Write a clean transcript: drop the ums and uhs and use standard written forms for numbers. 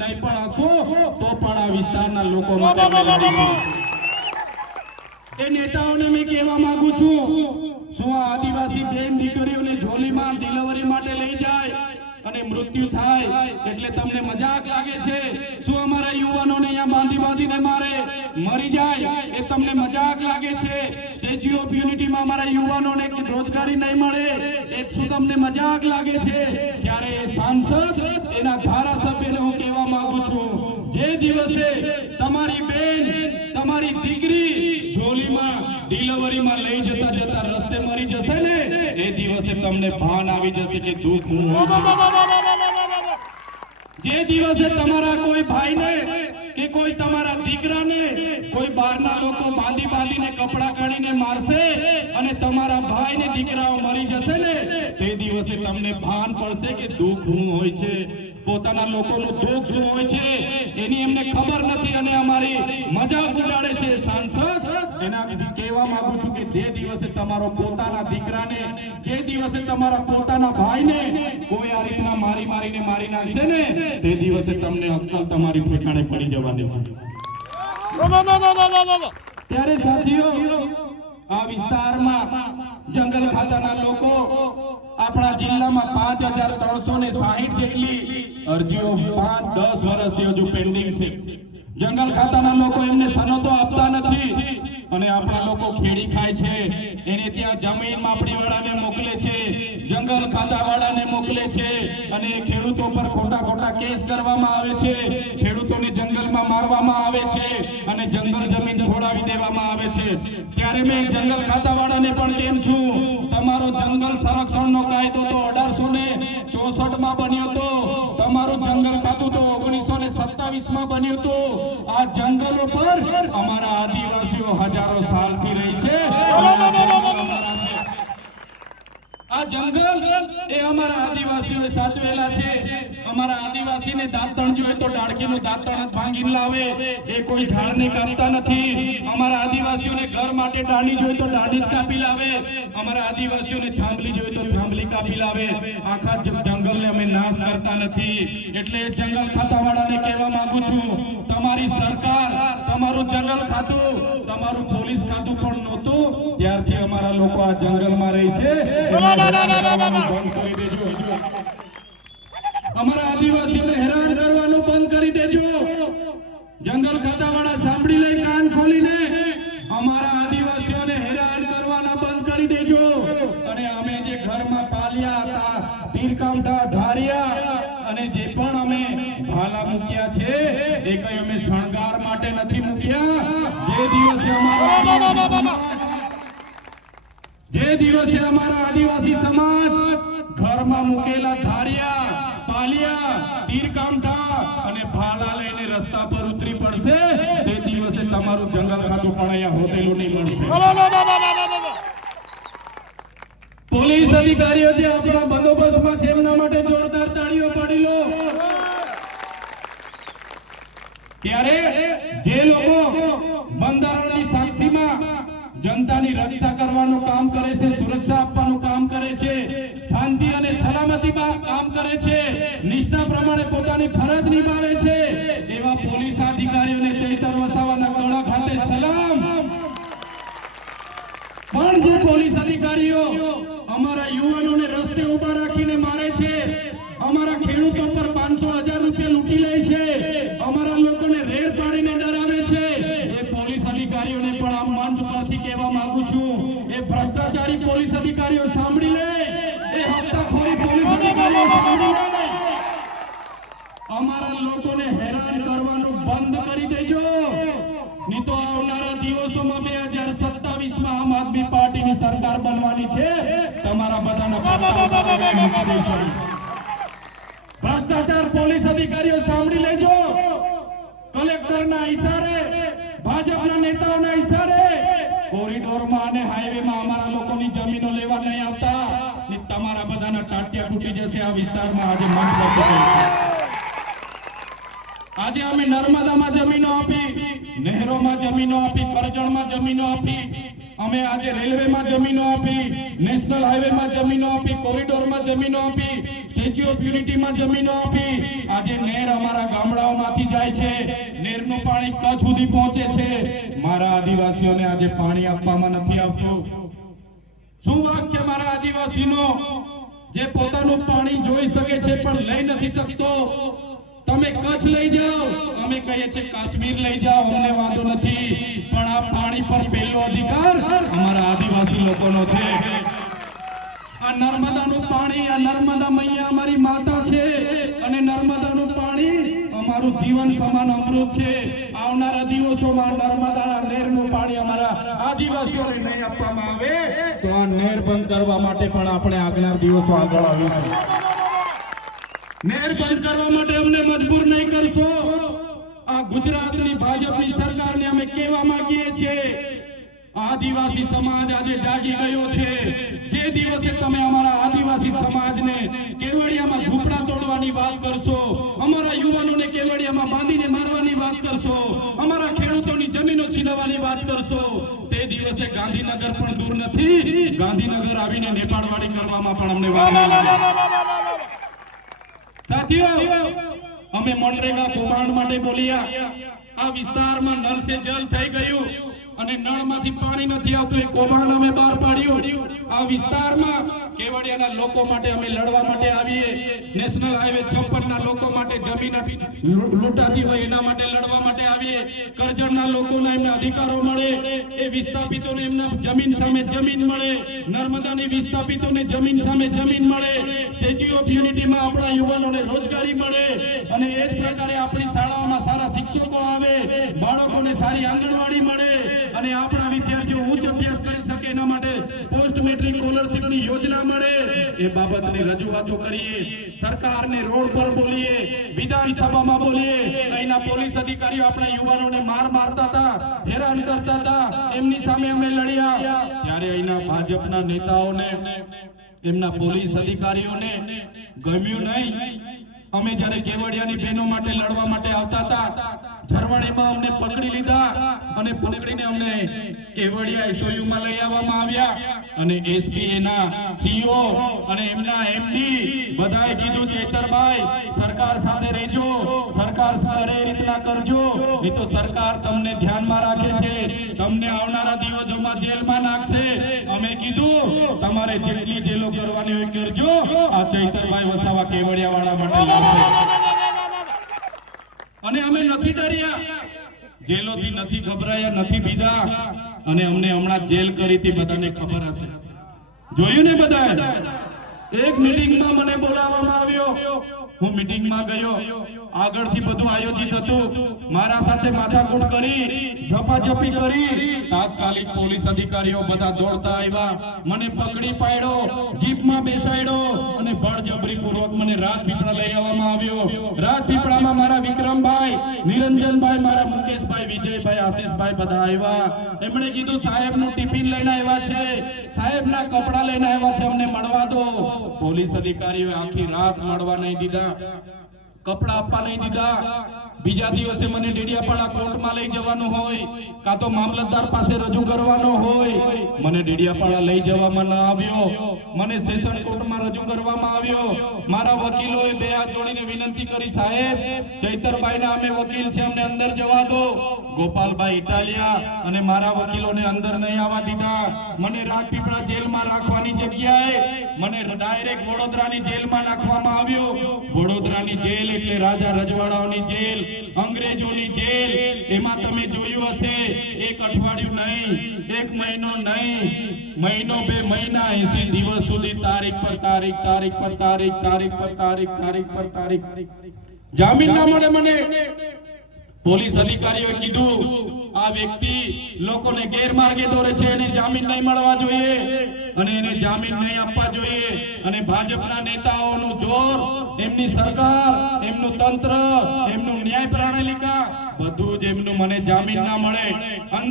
નહીં પણ હશો તો પણ આ વિસ્તારના લોકો માટે લડીશું। એ નેતાઓને મેં કહેવા માંગુ છું, શું આ આદિવાસી બેન દીકરીઓને ઝોલીમાં ડિલિવરી માટે લઈ જાય અને મૃત્યુ થાય એટલે તમને મજાક લાગે છે? શું અમારા યુવાનોને અહીંયા બાંધીને મારે મરી જાય એ તમને મજાક લાગે છે? સ્ટેચ્યુ ઓફ યુનિટીમાં અમારા યુવાનોને રોજગારી નહીં મળે એ શું તમને મજાક લાગે છે? ત્યારે એ સાંસદ એના ધારાસભ્યને હું કહેવા માંગુ છું, જે દિવસે તમારી બેન તમારી દીકરી ઝોલીમાં ડિલિવરીમાં લઈ જતા રસ્તે મરી જશે ને એ દિવસે તમને ભાન આવી જશે કે દુઃખ હું હોય છે। જે દિવસે તમારા કોઈ ભાઈને કે કોઈ તમારા દીકરાને કોઈ બહારના લોકો બાંધીને કપડા કાઢીને મારશે અને તમારા ભાઈને દીકરાઓ મરી જશે ને તે દિવસે તમને ભાન પડશે કે દુઃખ શું હોય છે, પોતાના લોકોનું દુઃખ શું હોય છે એની એમને ખબર નથી અને અમારી મજાક ઉડાડે છે। સાંસદ એના કહેવા માંગુ છું કે જે દિવસે તમારો પોતાના દીકરાને, જે દિવસે તમારા પોતાના ભાઈને કોઈ આ રીતના મારીને મારી નાખશે ને તે દિવસે તમને અક્કલ તમારી ઠેકાણે પડી જવાની છે। ત્યારે સાથીઓ, આ વિસ્તારમાં જંગલ ખાતાના લોકો આપણા જિલ્લામાં 5360 જેટલી અરજીઓ 5-10 વર્ષથી હજુ પેન્ડિંગ છે। જંગલ ખાતાના લોકો એમને સનદો આપતા નથી અને આપણા લોકો ખેડી ખાય છે, એને ત્યાં જમીન માપણીવાળાને મોકલે છે, જંગલ ખાતાવાળાને મોકલે છે અને ખેડૂતો પર ખોટા કેસ કરવામાં આવે છે, ખેડૂતોને જંગલમાં મારવામાં આવે છે અને જંગલ જમીન છોડાવી દેવામાં આવે છે। ત્યારે મેં જંગલ ખાતાવાળાને પણ કેમ છું, તમારો જંગલ સંરક્ષણનો કાયદો તો 1864 માં બન્યો હતો, તમારું જંગલ ખાતું તો 1927 માં બન્યું હતું। આ જંગલો પર અમારા આદિવાસીઓ હજારો સાલથી રહી છે। આ જંગલ એ અમારા આદિવાસીઓએ સાચવેલા છે। અમારા આદિવાસીને દાંતણ જોઈએ તો ડાળકીનું દાંતણ જ ભાંગીને લાવે, એ કોઈ ઝાડને કાપતા નથી। અમારા આદિવાસીઓને ઘર માટે ડાળી જોઈએ તો ડાળી જ કાપી લાવે, અમારા આદિવાસીઓને થાંભલી જોઈએ તો થાંભલી કાપી લાવે। આખા જંગલને અમે નાશ કરતા નથી। એટલે જંગલ ખાતાવાળાને કહેવા માંગુ છું, તમારી સરકાર, તમારું જંગલ ખાતું, તમારું પોલીસ ખાતું પણ નહોતું ત્યારથી અમારા લોકો આ જંગલમાં રહે છે। બંધ કરી દેજો, અમારા આદિવાસીઓને હેરાન કરવાનું બંધ કરી દેજો। જંગલ ખાતાવાળા સાંભળી લે કાન ખોલીને, અમારા આદિવાસીઓને હેરાન કરવાના બંધ કરી દેજો। અને અમે જે ઘરમાં પાલ્યા હતા, તીરકામઠા, ધારિયા અને જે પણ અમે ભાલા મૂક્યા છે એ કઈ અમે શણગાર માટે નથી મૂક્યા। જે દિવસે અમારા આદિવાસી સમાજ ઘરમાં મૂકેલા ધારિયા, પાલિયા, તીરકામઠા અને ભાલા લઈને રસ્તા પર ઉતરી પડશે તે દિવસે તમારું જંગલ ખાતું પણ અહીંયા હોટેલો નહીં મળશે। પોલીસ અધિકારીઓ જે આપણા બંદોબસ્તમાં છે એમના માટે જોરદાર તાળીઓ પાડી લો। ત્યારે જે લોકો બંધારણની સાક્ષીમાં જનતાની રક્ષા કરવાનું કામ કરે છે, સુરક્ષા આપવાનું કામ કરે છે, શાંતિ અને સલામતીમાં કામ કરે છે, નિષ્ઠા પ્રમાણે પોતાની ફરજ નિભાવે છે, એવા પોલીસ અધિકારીઓને ચૈતર વસાવાના કડા ખાતે સલામ। પણ જે પોલીસ અધિકારીઓ અમારા યુવાનોને રસ્તે ઉભા રાખીને મારે છે, અમારા ખેડૂતો પર 500,000 રૂપિયા લૂંટી લે છે, અમારા લોકોને રેડ પાડીને ડરાવે છે, એ પોલીસ અધિકારીઓને પણ આ મંચ પરથી કહેવા માંગુ છું, એ ભ્રષ્ટાચારી પોલીસ અધિકારીઓ સાંભળી લે, એ હપ્તાખોરી પોલીસ અધિકારીઓ સાંભળી લે, અમારા લોકોને હેરાન કરવાનું બંધ કરી દેજો। નહીં તો આવનારા દિવસોમાં 2027માં આમ આદમી પાર્ટીની સરકાર બનવાની છે, તમારા બધાના ભ્રષ્ટાચાર પોલીસ અધિકારીઓ સાંભળી લેજો। કલેક્ટરના ઇશારે, ભાજપના નેતાઓના ઇશારે કોરિડોરમાં અને હાઈવેમાં અમારા લોકોની જમીનો લેવા નહીં આવતા, તમારા બધાના ટાટિયા ફૂટી જશે આ વિસ્તારમાં। આજે અમે નર્મદામાં જમીનો આપી, નહેરોમાં જમીનો આપી, કરજણમાં જમીનો આપી, અમે આજે રેલવેમાં જમીનો આપી, નેશનલ હાઈવેમાં જમીનો આપી, કોરિડોરમાં જમીનો આપી, સ્ટેચ્યુ ઓફ યુનિટીમાં જમીનો આપી આજે નેર અમારા ગામડાઓમાંથી જાય છે, નેરનું પાણી કચ્છ સુધી પહોંચે છે, મારા આદિવાસીઓને આજે પાણી આપવામાં નથી આવતું। શું વાંક છે મારા આદિવાસીનો જે પોતાનું પાણી જોઈ શકે છે પણ લઈ નથી શકતો? તમે કચ્છ લઈ જાઓ, અમે કહીએ છીએ કાશ્મીર લઈ જાઓ, અમને વાંધો નથી, પણ આ પાણી પર પહેલો અધિકાર અમારા આદિવાસી લોકોનો છે। આ નર્મદાનું પાણી, આ નર્મદા મૈયા અમારી માતા છે અને નર્મદાનું પાણી અમારું જીવન સમાન અમૃત છે। આવનારા દિવસોમાં નર્મદાના નહેરનું પાણી અમારા આદિવાસીઓને નહીં આપવામાં આવે તો આ નહેર બંધ કરવા માટે પણ આપણે આગળના દિવસો આગળ આવીશું। નહેર બંધ કરવા માટે અમને મજબૂર નહીં કરશો। આ ગુજરાતની ભાજપની સરકારને અમે કહેવા માંગીએ છીએ, આદિવાસી સમાજ આજે જાગી ગયો છે। જે દિવસે તમે અમારા આદિવાસી સમાજને કેવડિયામાં ઝૂંપડા તોડવાની વાત કરશો, અમારા યુવાનોને કેવડિયામાં બાંધીને મારવાની વાત કરશો, અમારા ખેડૂતોની જમીનો છીનવવાની વાત કરશો, તે દિવસે ગાંધીનગર પણ દૂર નથી, ગાંધીનગર આવીને નેપાળવાડી કરવામાં પણ અમને વાર નહીં લાગે। સાથીઓ, અમે મનરેગા કૌભાંડ માટે બોલ્યા, આ વિસ્તારમાં નલ સે જલ થઈ ગયું અને નળમાંથી પાણી નથી આવતું, એ કૌભાંડ અમે બહાર પાડ્યું। આ વિસ્તારમાં કેવડિયાના લોકો માટે અમે લડવા માટે આવીએ, નેશનલ હાઈવે 56 ના લોકો માટે જમીન લૂંટાતી હોય એના માટે લડવા માટે આવીએ, કરજણના લોકોના એમના અધિકારો મળે, એ વિસ્થાપિતોને એમના જમીન સામે જમીન મળે, નર્મદાની વિસ્થાપિતોને જમીન સામે જમીન મળે, સ્ટેચ્યુ ઓફ યુનિટીમાં આપણા યુવાનોને રોજગારી મળે અને એ જ પ્રકારે આપણી શાળાઓમાં સારા શિક્ષકો આવે, બાળકોને સારી આંગણવાડી મળે અને આપણા વિદ્યાર્થીઓ ઉચ્ચ અભ્યાસ કરી શકે એના માટે પોસ્ટ મેટ્રિક સ્કોલરશિપની યોજના મળે। એ બાબતની રજૂઆતો કરીએ, સરકારને રોડ પર બોલીએ, વિધાનસભામાં બોલીએ। અહીંના પોલીસ અધિકારીઓ આપણા યુવાનોને મારતા હતા, હેરાન કરતા હતા, એમની સામે અમે લડ્યા। ત્યારે અહીંના ભાજપના નેતાઓને, એમના પોલીસ અધિકારીઓને ગમ્યું નહીં। અમે જ્યારે કેવડિયાની બહેનો માટે લડવા માટે આવતા હતા, ઝરવાણીમાં અમને પકડી લીધા અને પકડીને અમને કેવડિયા એસઓયુમાં લઈ આવવામાં આવ્યા અને એસપી એના સીઓ અને એમના એમડી બધાએ કીધું, ચેતરભાઈ સરકાર સાથે રહેજો, સરકાર સાથે એ રીતના કરજો, નહીં તો સરકાર તમને ધ્યાનમાં રાખે છે, તમને આવનારા દિવસોમાં જેલમાં નાખશે। અમે કીધું તમારે જેટલી જેલો કરવાની હોય કરજો, આ ચૈતરભાઈ વસાવા કેવડિયા વાળા માટે લડશે અને અમે નથી ડર્યા, જેલોથી નથી ગભરાયા, નથી બીધા અને અમને હમણાં જેલ કરી હતી, બધાને ખબર હશે, જોયું ને બધા। એક મીટિંગમાં મને બોલાવવામાં આવ્યો, હું મીટિંગમાં ગયો, આગળથી બધું આયોજિત હતું, મારા સાથે માથાકૂટ કરી, ઝપાઝપી કરી, તાત્કાલિક પોલીસ અધિકારીઓ બધા દોડતા આવ્યા, મને પકડી પાડ્યો, જીપમાં બેસાડ્યો અને બળજબરીપૂર્વક મને રાજપીપળા લઈ આવવામાં આવ્યો। રાજપીપળામાં મારા વિક્રમભાઈ, નિરંજનભાઈ, મારા મુકેશભાઈ, વિજયભાઈ, આશીષભાઈ બધા આવ્યા। એમણે કીધું સાહેબનું ટિફિન લઈને આવ્યા છે, સાહેબના કપડા લઈને આવ્યા છે, અમને મળવા દો। પોલીસ અધિકારીઓએ આખી રાત મળવા નહીં દીધા, કપડા આપવા નહીં દીધા। બીજા દિવસે મને ડેડિયાપાડા કોર્ટમાં લઈ જવાનું હોય, કાં તો મામલતદાર પાસે રજૂ કરવાનો હોય, મને ડેડિયાપાડા લઈ જવામાં ન આવ્યો, મને સેશન કોર્ટમાં રજૂ કરવામાં આવ્યો। મારા વકીલોએ બે હાથ જોડીને વિનંતી કરી, સાહેબ ચૈતરભાઈના અમે વકીલ છે, અમને અંદર જવા દો। ગોપાલભાઈ ઇટાલિયા અને મારા વકીલોને અંદર નહીં આવવા દીધા। મને રાજપીપળા જેલમાં રાખવાની જગ્યાએ મને ડાયરેક્ટ વડોદરાની જેલમાં નાખવામાં આવ્યો। વડોદરાની જેલ એટલે રાજા રજવાડાઓની જેલ, અંગ્રેજોની જેલ। એમાં તમે જોયું હશે, એક અઠવાડિયું નહીં, એક મહિનો નહીં, મહિનો બે મહિના 80 દિવસ સુધી તારીખ પર તારીખ, તારીખ પર તારીખ, તારીખ પર તારીખ, તારીખ પર તારીખ, જામીન ના મળે મને। પોલીસ અધિકારીઓએ કીધું આ વ્યક્તિ લોકોને ગેરમાર્ગે દોરે છે, એને જામીન નહીં મળવા જોઈએ અને એને જામીન નહીં આપવા જોઈએ। અને ભાજપના નેતાઓનું જોર, એમની સરકાર, એમનું તંત્ર, એમનું ન્યાય પ્રણાલિકા બધું જ એમનું મને જામીન ના મળે, અંદર